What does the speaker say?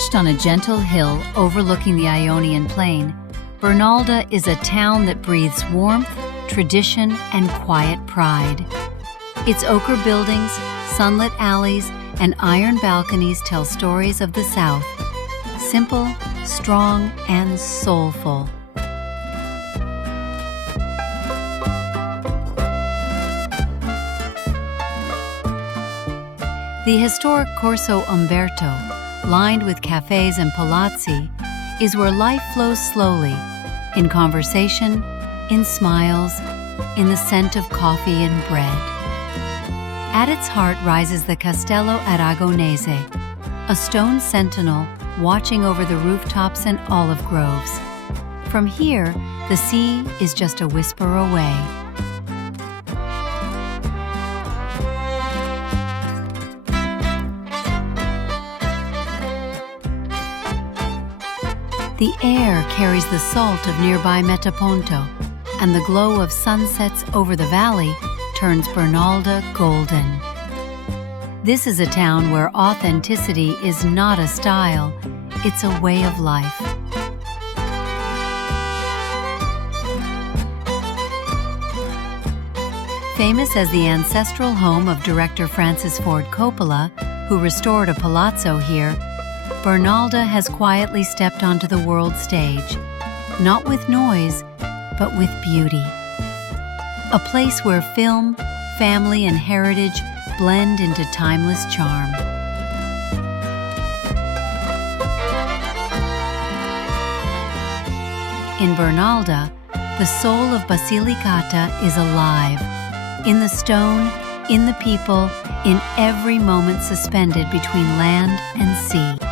Perched on a gentle hill overlooking the Ionian plain, Bernalda is a town that breathes warmth, tradition, and quiet pride. Its ochre buildings, sunlit alleys, and iron balconies tell stories of the South, simple, strong, and soulful. The historic Corso Umberto, lined with cafes and palazzi, is where life flows slowly, in conversation, in smiles, in the scent of coffee and bread. At its heart rises the Castello Aragonese, a stone sentinel watching over the rooftops and olive groves. From here, the sea is just a whisper away. The air carries the salt of nearby Metaponto, and the glow of sunsets over the valley turns Bernalda golden. This is a town where authenticity is not a style, it's a way of life. Famous as the ancestral home of director Francis Ford Coppola, who restored a palazzo here, Bernalda has quietly stepped onto the world stage, not with noise, but with beauty. A place where film, family, and heritage blend into timeless charm. In Bernalda, the soul of Basilicata is alive, in the stone, in the people, in every moment suspended between land and sea.